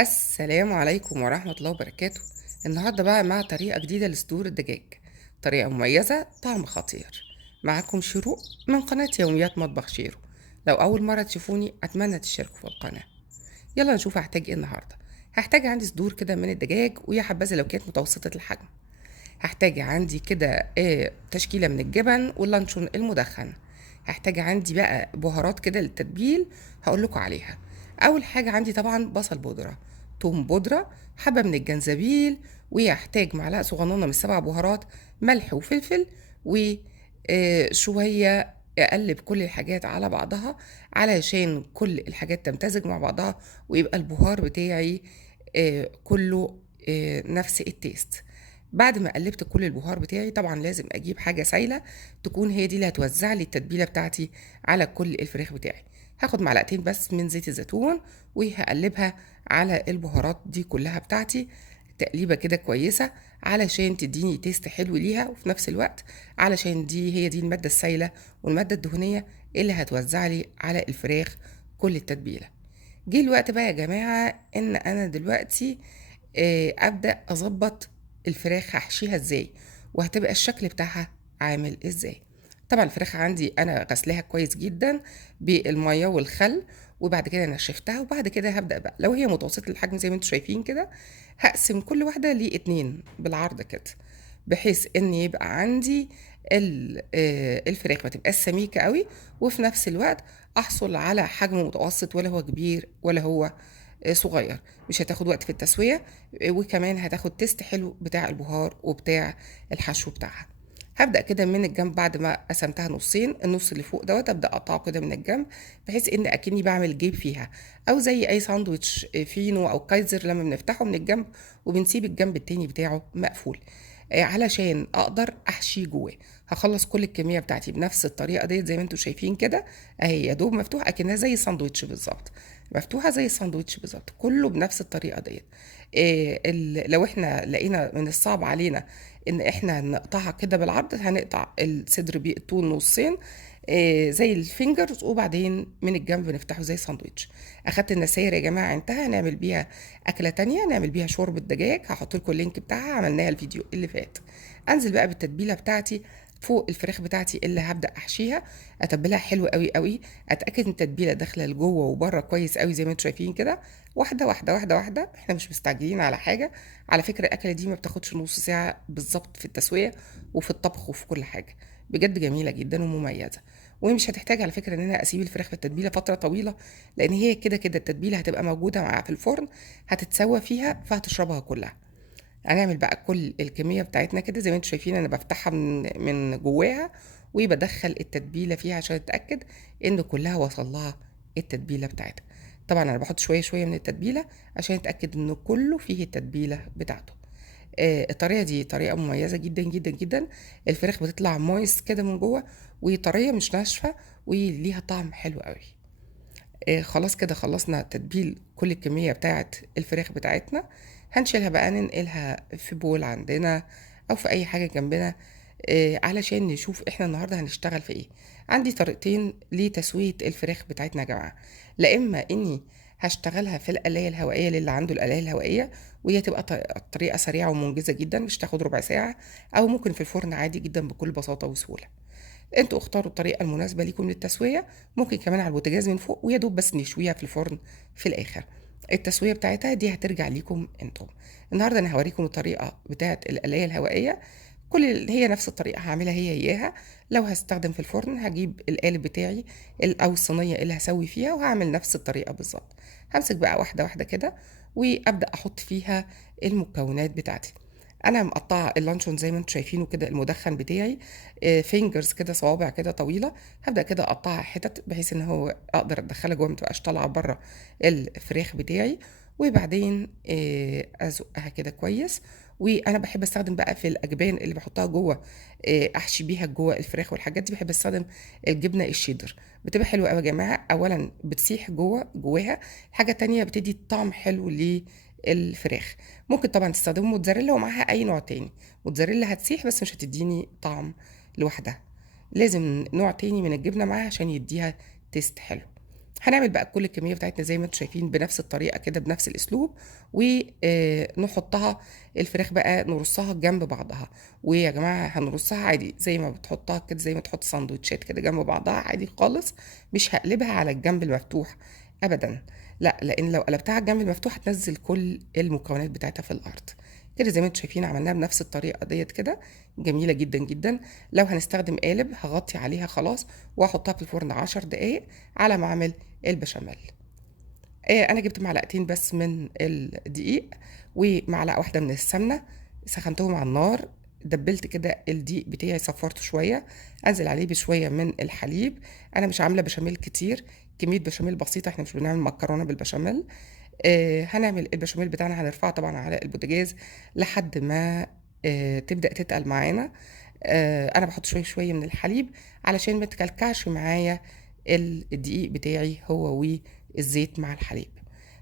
السلام عليكم ورحمة الله وبركاته. النهاردة بقى مع طريقة جديدة لصدور الدجاج، طريقة مميزة طعم خطير. معاكم شروق من قناة يوميات مطبخ شيرو. لو أول مرة تشوفوني أتمنى تشتركوا في القناة. يلا نشوف هحتاج ايه النهاردة. هحتاج عندي صدور كده من الدجاج، ويا حبذا لو كانت متوسطة الحجم. هحتاج عندي كده تشكيلة من الجبن واللانشون المدخن. هحتاج عندي بقى بهارات كده للتتبيل، هقول لكم عليها. اول حاجة عندي طبعا بصل بودرة، توم بودرة، حبة من الجنزبيل، ويحتاج معلقة صغننة من السبع بهارات، ملح وفلفل، وشوية اقلب كل الحاجات على بعضها علشان كل الحاجات تمتزج مع بعضها، ويبقى البهار بتاعي كله نفس التيست. بعد ما قلبت كل البهار بتاعي طبعا لازم اجيب حاجه سايله تكون هي دي اللي هتوزع لي التتبيله بتاعتي على كل الفراخ بتاعي. هاخد معلقتين بس من زيت الزيتون وهقلبها على البهارات دي كلها بتاعتي تقليبه كده كويسه علشان تديني تيست حلو ليها، وفي نفس الوقت علشان دي هي دي الماده السايله والماده الدهنيه اللي هتوزع لي على الفراخ كل التتبيله. جه الوقت بقى يا جماعة ان انا دلوقتي ابدأ اظبط الفراخ هحشيها ازاي، وهتبقى الشكل بتاعها عامل ازاي. طبعا الفراخ عندي انا غسلاها كويس جدا بالمية والخل، وبعد كده نشفتها، وبعد كده هبدأ بقى لو هي متوسطة الحجم زي ما انتم شايفين كده هقسم كل واحدة لاتنين بالعرض كده، بحيث ان يبقى عندي الفراخ ما تبقاش سميكة قوي، وفي نفس الوقت احصل على حجم متوسط، ولا هو كبير ولا هو صغير. مش هتاخد وقت في التسوية، وكمان هتاخد تيست حلو بتاع البهار وبتاع الحشو بتاعها. هبدأ كده من الجنب بعد ما قسمتها نصين، النص اللي فوق دوت ابدأ اقطعه كده من الجنب، بحيث ان اكني بعمل جيب فيها، او زي اي ساندوتش فينو او كايزر لما بنفتحه من الجنب وبنسيب الجنب التاني بتاعه مقفول علشان اقدر احشيه جواه. هخلص كل الكميه بتاعتي بنفس الطريقه ديت زي ما انتم شايفين كده، اهي يا دوب مفتوحه اكنها زي الساندوتش بالظبط، مفتوحه زي الساندوتش بالظبط، كله بنفس الطريقه ديت. لو احنا لقينا من الصعب علينا ان احنا نقطعها كده بالعرض، هنقطع الصدر بالطول نصين زي الفينجرز، وبعدين من الجنب نفتحه زي ساندوتش. اخدت النساير يا جماعه، انتهى. نعمل بيها اكله تانية، نعمل بيها شوربه دجاج، هحط لكم اللينك بتاعها، عملناها الفيديو اللي فات. انزل بقى بالتتبيله بتاعتي فوق الفراخ بتاعتي اللي هبدا احشيها، اتبلها حلو قوي قوي، اتاكد ان التتبيله داخله لجوه وبره كويس قوي زي ما انتم شايفين كده، واحده واحده واحده واحده، احنا مش مستعجلين على حاجه. على فكره الاكله دي ما بتاخدش نص ساعه بالظبط في التسويه وفي الطبخ وفي كل حاجه، بجد جميله جدا ومميزه. ومش هتحتاج على فكره ان انا اسيب الفراخ في التتبيله فتره طويله، لان هي كده كده التتبيله هتبقى موجوده معاها في الفرن، هتتسوى فيها فهتشربها كلها. هنعمل بقى كل الكميه بتاعتنا كده زي ما انتم شايفين، انا بفتحها من جواها وبدخل التتبيله فيها عشان اتاكد ان كلها وصل لها التتبيله بتاعتها. طبعا انا بحط شويه شويه من التتبيله عشان اتاكد ان كله فيه التتبيله بتاعته. الطريقه دي طريقه مميزه جدا جدا جدا، الفراخ بتطلع مويس كده من جوه، وطريه مش ناشفه، وليها طعم حلو قوي. خلاص كده خلصنا تتبيل كل الكمية بتاعت الفراخ بتاعتنا. هنشيلها بقى ننقلها في بول عندنا أو في أي حاجة جنبنا، علشان نشوف احنا النهاردة هنشتغل في ايه. عندي طريقتين لتسوية الفراخ بتاعتنا يا جماعة. لا إما إني هشتغلها في القلاية الهوائية للي عنده القلاية الهوائية، وهي تبقى طريقة سريعة ومنجزة جدا، مش تاخد ربع ساعة، أو ممكن في الفرن عادي جدا بكل بساطة وسهولة. انتوا اختاروا الطريقه المناسبه ليكم للتسويه، ممكن كمان على البوتاجاز من فوق، ويا دوب بس نشويها في الفرن في الاخر. التسويه بتاعتها دي هترجع ليكم انتم. النهارده انا هوريكم الطريقه بتاعه القلايه الهوائيه، كل هي نفس الطريقه هعملها هي اياها. لو هستخدم في الفرن هجيب القالب بتاعي او الصينيه اللي هسوي فيها، وهعمل نفس الطريقه بالظبط. همسك بقى واحده واحده كده وابدا احط فيها المكونات بتاعتي. انا مقطعه اللانشون زي ما انتم شايفينه كده المدخن بتاعي، فينجرز كده، صوابع كده طويله. هبدا كده اقطعها حتت بحيث ان هو اقدر ادخلها جوه ما تبقاش طالعه بره الفراخ بتاعي، وبعدين ازقها كده كويس. وانا بحب استخدم بقى في الاجبان اللي بحطها جوه، احشي بيها جوه الفراخ والحاجات دي، بحب استخدم الجبنه الشيدر، بتبقى حلوه قوي يا جماعه. اولا بتسيح جواها، حاجه تانية بتدي طعم حلو للفراخ. ممكن طبعا تستخدموا موتزاريلا ومعاها اي نوع تاني، موتزاريلا هتسيح بس مش هتديني طعم لوحدها، لازم نوع تاني من الجبنه معاها عشان يديها تيست حلو. هنعمل بقى كل الكمية بتاعتنا زي ما انتم شايفين بنفس الطريقة كده بنفس الأسلوب، ونحطها الفراخ بقى نرصها جنب بعضها. ويا جماعة هنرصها عادي زي ما بتحطها كده، زي ما تحط سندوتشات كده جنب بعضها عادي خالص. مش هقلبها على الجنب المفتوح أبدا، لا، لأن لو قلبتها على الجنب المفتوح هتنزل كل المكونات بتاعتها في الأرض. كده زي ما انتم شايفين عملناها بنفس الطريقة ديت كده، جميلة جدا جدا. لو هنستخدم قالب هغطي عليها خلاص واحطها في الفرن 10 دقايق على ما اعمل البشاميل. انا جبت معلقتين بس من الدقيق ومعلقه واحده من السمنه، سخنتهم على النار، دبلت كده الدقيق بتاعي صفرته شويه، انزل عليه بشويه من الحليب. انا مش عامله بشاميل كتير، كميه بشاميل بسيطه، احنا مش بنعمل مكرونه بالبشاميل. هنعمل البشاميل بتاعنا هنرفعه طبعا على البوتاجاز لحد ما تبدا تتقل معانا. انا بحط شويه شويه من الحليب علشان ما تكلكعش معايا الدقيق بتاعي هو والزيت مع الحليب.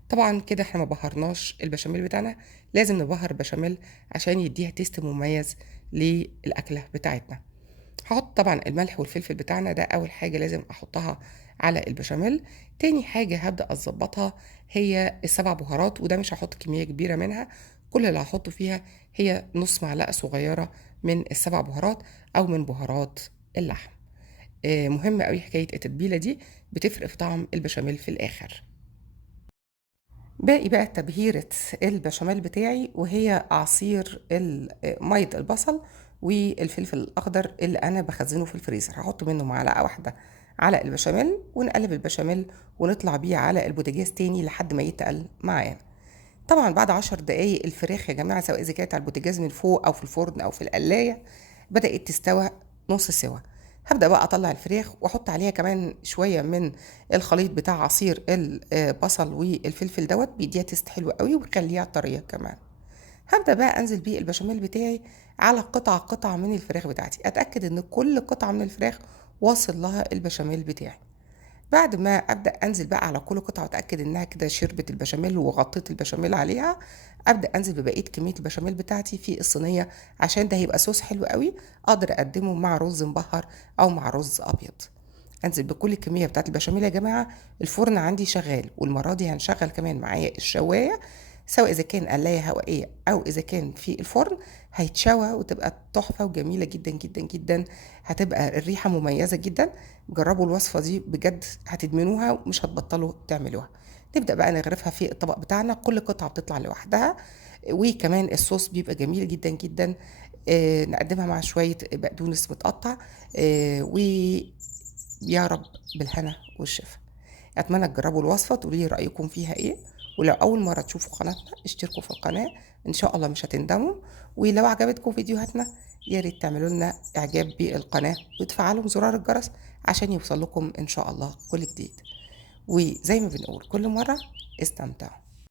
طبعا كده احنا ما بهرناش البشاميل بتاعنا، لازم نبهر البشاميل عشان يديها تيست مميز للاكله بتاعتنا. هحط طبعا الملح والفلفل بتاعنا، ده اول حاجه لازم احطها على البشاميل. تاني حاجه هبدا اظبطها هي السبع بهارات، وده مش هحط كميه كبيره منها، كل اللي هحطه فيها هي نص معلقه صغيره من السبع بهارات او من بهارات اللحم. مهم قوي حكايه التتبيله دي، بتفرق في طعم البشاميل في الاخر. باقي بقى تبهيرة البشاميل بتاعي وهي عصير مية البصل والفلفل الأخضر اللي أنا بخزنه في الفريزر. هحط منه معلقة واحدة على البشاميل ونقلب البشاميل ونطلع بيه على البوتاجاز تاني لحد ما يتقل معانا. طبعا بعد 10 دقايق الفراخ يا جماعة، سواء إذا كانت على البوتاجاز من فوق أو في الفرن أو في القلاية، بدأت تستوى نص سوا. هبدأ بقى أطلع الفراخ وأحط عليها كمان شوية من الخليط بتاع عصير البصل والفلفل دوت، بيديها تيست حلو قوي ويخليها طرية كمان. هبدأ بقى أنزل بيه البشاميل بتاعي على قطعة قطعة من الفراخ بتاعتي، أتأكد إن كل قطعة من الفراخ واصل لها البشاميل بتاعي. بعد ما ابدا انزل بقى على كل قطعه واتاكد انها كده شربت البشاميل وغطيت البشاميل عليها، ابدا انزل ببقيه كميه البشاميل بتاعتي في الصينيه، عشان ده هيبقى صوص حلو قوي اقدر اقدمه مع رز مبهر او مع رز ابيض. انزل بكل الكميه بتاعت البشاميل يا جماعه. الفرن عندي شغال، والمره دي هنشغل كمان معايا الشوايه، سواء اذا كان قلايه هوائيه او اذا كان في الفرن، هيتشوى وتبقى تحفه وجميله جدا جدا جدا. هتبقى الريحه مميزه جدا. جربوا الوصفه دي بجد هتدمنوها ومش هتبطلوا تعملوها. نبدا بقى نغرفها في الطبق بتاعنا، كل قطعه بتطلع لوحدها، وكمان الصوص بيبقى جميل جدا جدا. نقدمها مع شويه بقدونس متقطع، ويا رب بالهنا والشفا. اتمنى تجربوا الوصفه تقولي لي رايكم فيها ايه، ولو اول مره تشوفوا قناتنا اشتركوا في القناه، ان شاء الله مش هتندموا. ولو عجبتكم فيديوهاتنا يا ريت تعملوا لنا اعجاب بالقناه وتفعلوا زرار الجرس عشان يوصل لكم ان شاء الله كل جديد. وزي ما بنقول كل مره، استمتعوا.